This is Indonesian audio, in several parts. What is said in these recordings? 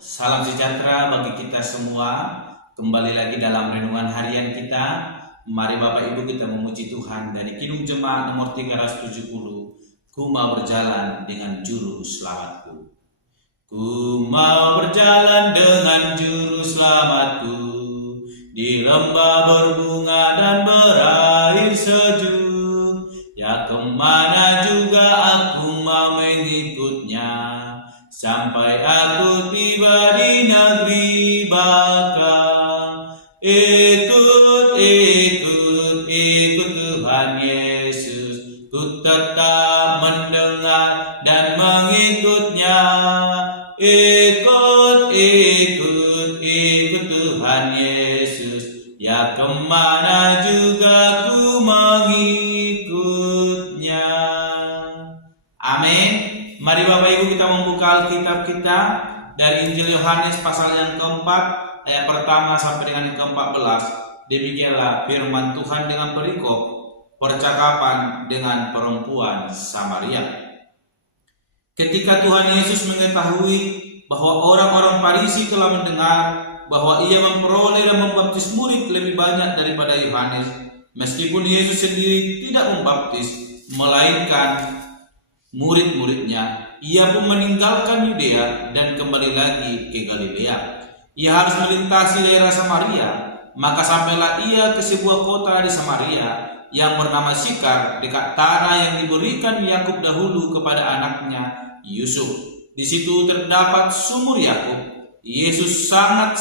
Salam sejahtera bagi kita semua. Kembali lagi dalam renungan harian kita. Mari Bapak Ibu kita memuji Tuhan dari Kidung Jemaat nomor 370. Ku mau berjalan dengan juru selamatku. Ku mau berjalan dengan juru selamatku di lembah berbunga dan berair sejuk. Ya kemana juga aku mau mengikutnya, sampai aku tiba di negeri baka. Ikut Tuhan Yesus, ku tetap mendengar dan mengikutnya. Ikut Tuhan Yesus, ya kemana juga ku mengikutnya. Amin. Mari Bapak Ibu kita membuka Alkitab kita dari Injil Yohanes pasal yang keempat, ayat pertama sampai dengan yang ke-14. Demikianlah firman Tuhan dengan perikop percakapan dengan perempuan Samaria. Ketika Tuhan Yesus mengetahui bahwa orang-orang Farisi telah mendengar bahwa ia memperoleh dan membaptis murid lebih banyak daripada Yohanes, meskipun Yesus sendiri tidak membaptis, melainkan murid-muridnya, ia pun meninggalkan Yudea dan kembali lagi ke Galilea. Ia harus melintasi daerah Samaria, maka sampailah ia ke sebuah kota di Samaria yang bernama Sikar, dekat tanah yang diberikan Yakub dahulu kepada anaknya Yusuf. Di situ terdapat sumur Yakub. Yesus sangat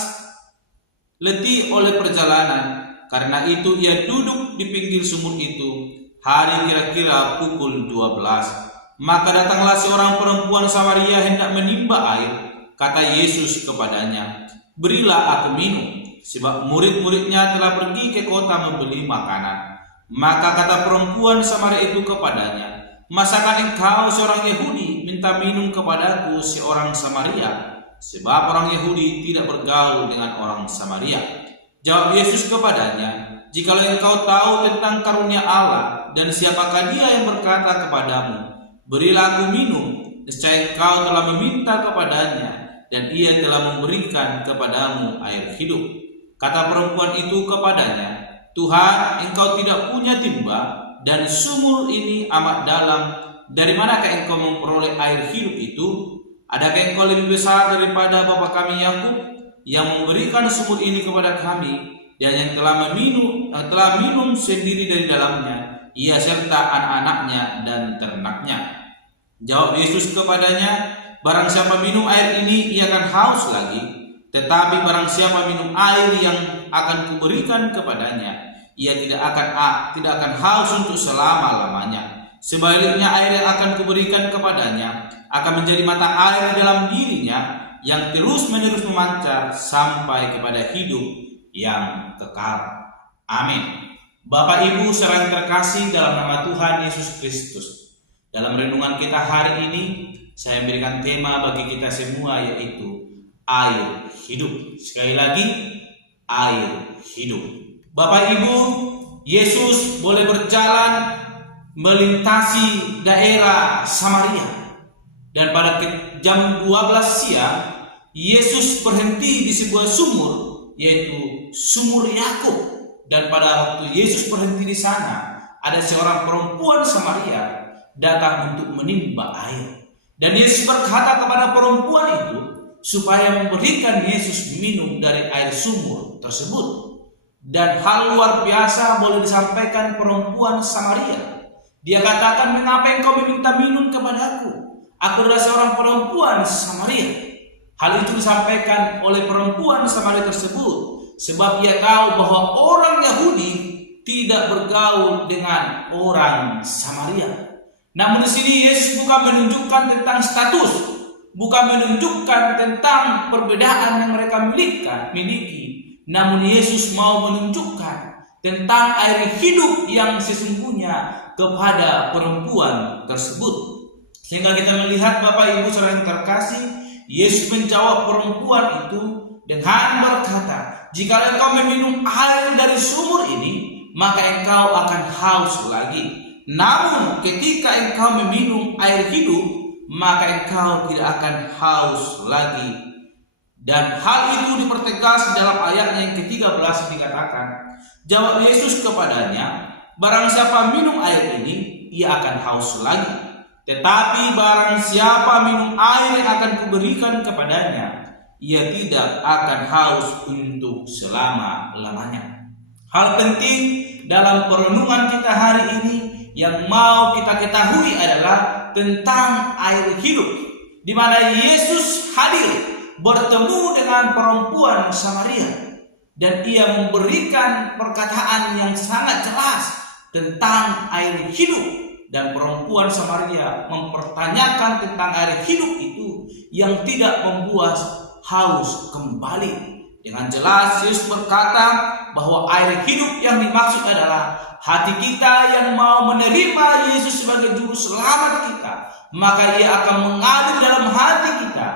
letih oleh perjalanan, karena itu ia duduk di pinggir sumur itu. Hari kira-kira pukul 12. Maka datanglah seorang perempuan Samaria hendak menimba air. Kata Yesus kepadanya, "Berilah aku minum," sebab murid-muridnya telah pergi ke kota membeli makanan. Maka kata perempuan Samaria itu kepadanya, "Masakan engkau seorang Yahudi minta minum kepadaku seorang Samaria? Sebab orang Yahudi tidak bergaul dengan orang Samaria." Jawab Yesus kepadanya, "Jikalau engkau tahu tentang karunia Allah dan siapakah dia yang berkata kepadamu, 'Berilah aku minum,' niscaya engkau telah meminta kepadanya, dan ia telah memberikan kepadamu air hidup." Kata perempuan itu kepadanya, "Tuhan, engkau tidak punya timba, dan sumur ini amat dalam. Dari manakah engkau memperoleh air hidup itu? Adakah engkau lebih besar daripada bapa kami Yakub, yang memberikan sumur ini kepada kami, dan yang telah minum sendiri dari dalamnya, ia serta anak-anaknya dan ternaknya?" Jawab Yesus kepadanya, "Barang siapa minum air ini, ia akan haus lagi. Tetapi barang siapa minum air yang akan kuberikan kepadanya, ia tidak akan haus untuk selama-lamanya. Sebaliknya air yang akan kuberikan kepadanya akan menjadi mata air di dalam dirinya, yang terus-menerus memancar sampai kepada hidup yang kekal." Amin. Bapak Ibu saudara terkasih dalam nama Tuhan Yesus Kristus, dalam renungan kita hari ini saya berikan tema bagi kita semua, yaitu air hidup. Sekali lagi, air hidup. Bapak Ibu, Yesus boleh berjalan melintasi daerah Samaria, dan pada jam 12 siang Yesus berhenti di sebuah sumur, yaitu sumur Yakub. Dan pada waktu Yesus berhenti di sana, ada seorang perempuan Samaria datang untuk menimba air. Dan Yesus berkata kepada perempuan itu supaya memberikan Yesus minum dari air sumur tersebut. Dan hal luar biasa boleh disampaikan perempuan Samaria. Dia katakan, "Mengapa engkau meminta minum kepadaku? Aku adalah seorang perempuan Samaria." Hal itu disampaikan oleh perempuan Samaria tersebut sebab ia tahu bahwa orang Yahudi tidak bergaul dengan orang Samaria. Namun di sini Yesus bukan menunjukkan tentang status, bukan menunjukkan tentang perbedaan yang mereka miliki. Namun Yesus mau menunjukkan tentang air hidup yang sesungguhnya kepada perempuan tersebut. Sehingga kita melihat Bapak Ibu saudara yang terkasih, Yesus menjawab perempuan itu dengan berkata, "Jika engkau meminum air dari sumur ini, maka engkau akan haus lagi. Namun ketika engkau meminum air hidup, maka engkau tidak akan haus lagi." Dan hal itu dipertegas dalam ayatnya yang ke-13 dikatakan, jawab Yesus kepadanya, barang siapa minum air ini, ia akan haus lagi. Tetapi barang siapa minum air yang akan kuberikan kepadanya, ia tidak akan haus untuk selama-lamanya. Hal penting dalam perenungan kita hari ini yang mau kita ketahui adalah tentang air hidup, di mana Yesus hadir bertemu dengan perempuan Samaria, dan ia memberikan perkataan yang sangat jelas tentang air hidup, dan perempuan Samaria mempertanyakan tentang air hidup itu yang tidak membuat haus kembali. Dengan jelas Yesus berkata bahwa air hidup yang dimaksud adalah hati kita yang mau menerima Yesus sebagai juru selamat kita, maka ia akan mengalir dalam hati kita,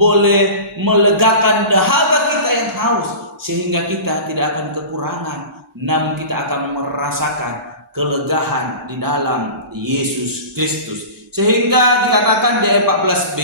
boleh melegakan dahaga kita yang haus, sehingga kita tidak akan kekurangan, namun kita akan merasakan kelegahan di dalam Yesus Kristus. Sehingga dikatakan di ayat 14b,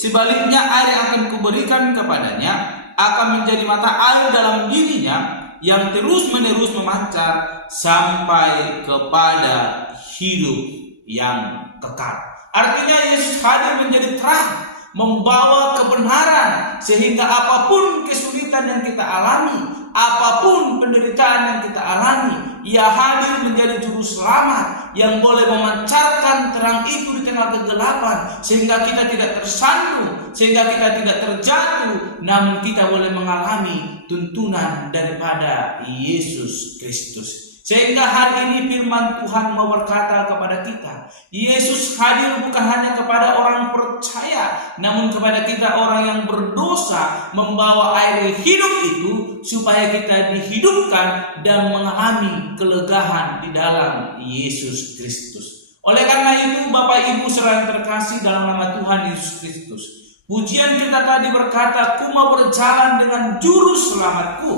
sebaliknya air yang akan kuberikan kepadanya akan menjadi mata air dalam dirinya yang terus menerus memancar sampai kepada hidup yang kekal. Artinya Yesus hadir menjadi terang, membawa kebenaran, sehingga apapun kesulitan yang kita alami, apapun penderitaan yang kita alami, ia hadir menjadi juru selamat yang boleh memancarkan terang itu di tengah kegelapan, sehingga kita tidak tersandung, sehingga kita tidak terjatuh, namun kita boleh mengalami tuntunan daripada Yesus Kristus. Sehingga hari ini firman Tuhan mau berkata kepada kita, Yesus hadir bukan hanya kepada orang percaya, namun kepada kita orang yang berdosa, membawa air hidup itu supaya kita dihidupkan dan mengalami kelegahan di dalam Yesus Kristus. Oleh karena itu Bapak Ibu saudara yang terkasih dalam nama Tuhan Yesus Kristus, pujian kita tadi berkata, ku mau berjalan dengan juru selamatku.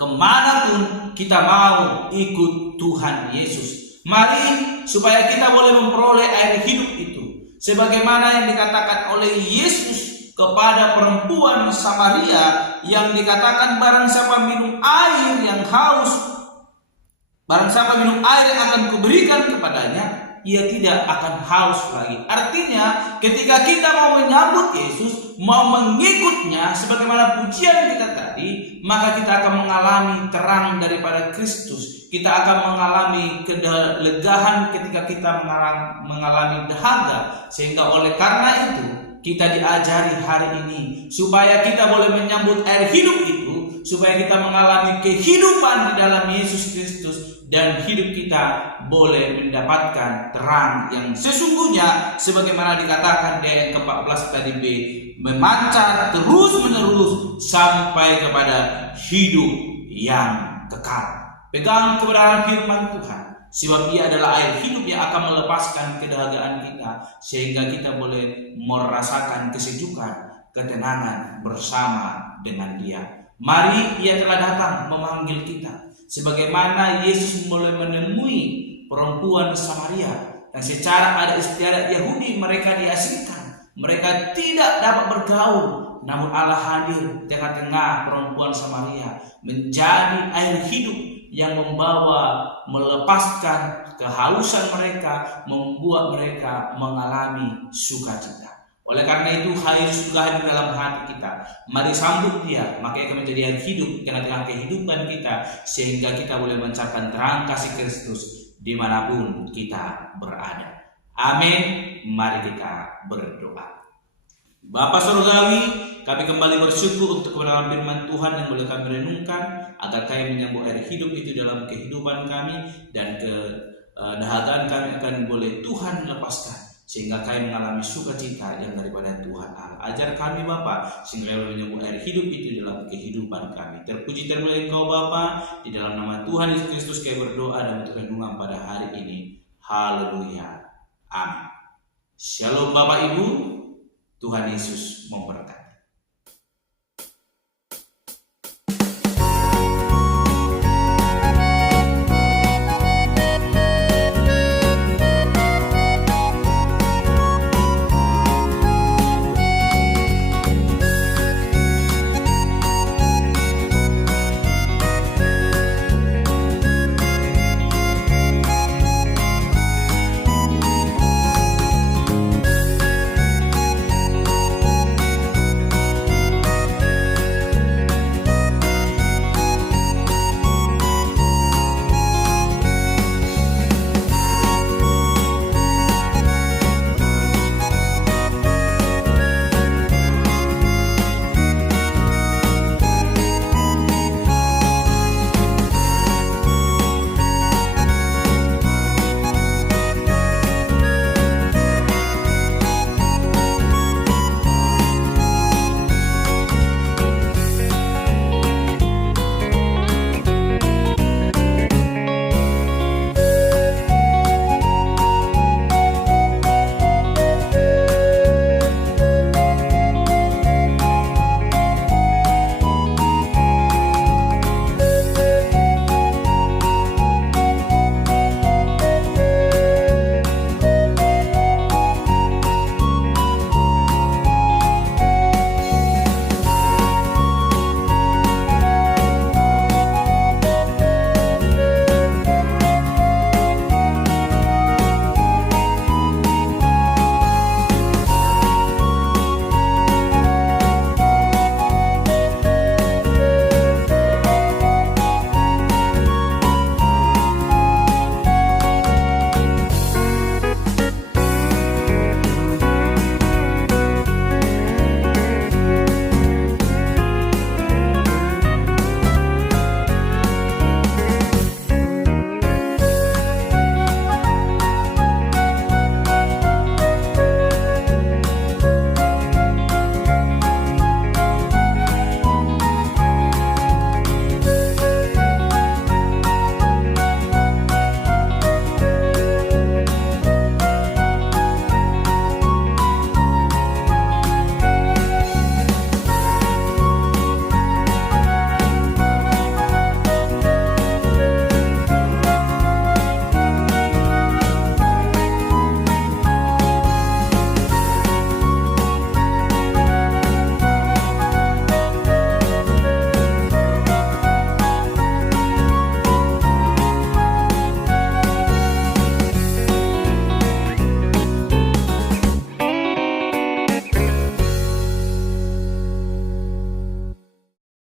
Kemanapun kita mau ikut Tuhan Yesus. Mari supaya kita boleh memperoleh air hidup itu, sebagaimana yang dikatakan oleh Yesus kepada perempuan Samaria, yang dikatakan barang siapa minum air yang haus, barang siapa minum air yang akan kuberikan kepadanya, ia tidak akan haus lagi. Artinya ketika kita mau menyambut Yesus, mau mengikutnya sebagaimana pujian kita tadi, maka kita akan mengalami terang daripada Kristus. Kita akan mengalami kelegahan ketika kita mengalami dahaga. Sehingga oleh karena itu kita diajari hari ini supaya kita boleh menyambut air hidup itu, supaya kita mengalami kehidupan di dalam Yesus Kristus, dan hidup kita boleh mendapatkan terang yang sesungguhnya, sebagaimana dikatakan di ayat ke-14 tadi B, memancar terus menerus sampai kepada hidup yang kekal. Pegang kebenaran firman Tuhan, sebab ia adalah air hidup yang akan melepaskan kedahagaan kita, sehingga kita boleh merasakan kesejukan, ketenangan bersama dengan Dia. Mari, Ia telah datang memanggil kita, sebagaimana Yesus mulai menemui perempuan Samaria, dan secara adat istiadat Yahudi mereka diasingkan, mereka tidak dapat bergaul, namun Allah hadir tengah-tengah perempuan Samaria, menjadi air hidup yang membawa, melepaskan kehausan mereka, membuat mereka mengalami sukacita. Oleh karena itu, Yesus juga hadir dalam hati kita. Mari sambut Dia, maka akan menjadi air hidup di tengah-tengah kehidupan kita, sehingga kita boleh memancarkan terang kasih Kristus dimanapun kita berada. Amin. Mari kita berdoa. Bapa Surgawi, kami kembali bersyukur untuk kebenaran firman Tuhan yang boleh kami renungkan, agar kami menyambut air hidup itu dalam kehidupan kami, dan kedahagaan kami akan boleh Tuhan lepaskan, sehingga kami mengalami sukacita yang daripada Tuhan Allah. Ajar kami Bapa, sehingga kami menyambut air hidup itu dalam kehidupan kami. Terpuji termulia Engkau Bapa, di dalam nama Tuhan Yesus Kristus kami berdoa dan untuk renungan pada hari ini. Haleluya. Amin. Shalom Bapak Ibu, Tuhan Yesus memberkati.